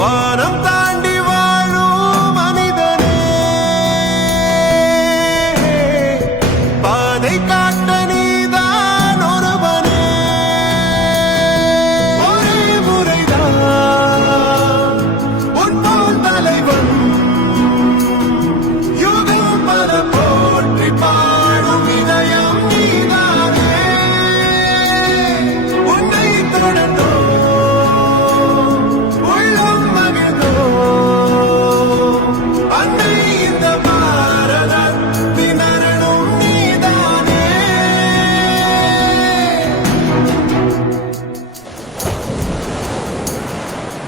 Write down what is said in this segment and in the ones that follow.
வானம் தாண்டி வாழும் மனிதனே, பாதை காட்ட நீதான் ஒருவனே. ஒரே முறைதான் உன்போல் தலைவன் யுகம் பல போற்றி பாடும் இதயம் நீதானே. உன்னை தொடர்ந்தோ உள்ளம் மகிழ்ந்தோ அன்னை இந்த பாரதத்தினரும் நீதானே.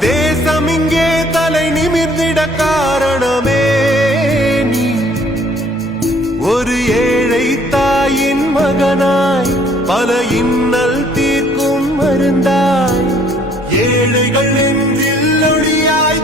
தேசம் இங்கே தலை நிமிர்ந்திட காரணமே நீ. ஒரு ஏழை தாயின் மகனாய் பல இன்னல் தீர்க்கும் மருந்தாய், ஏழைகள் நெஞ்சில் ஒளியாய்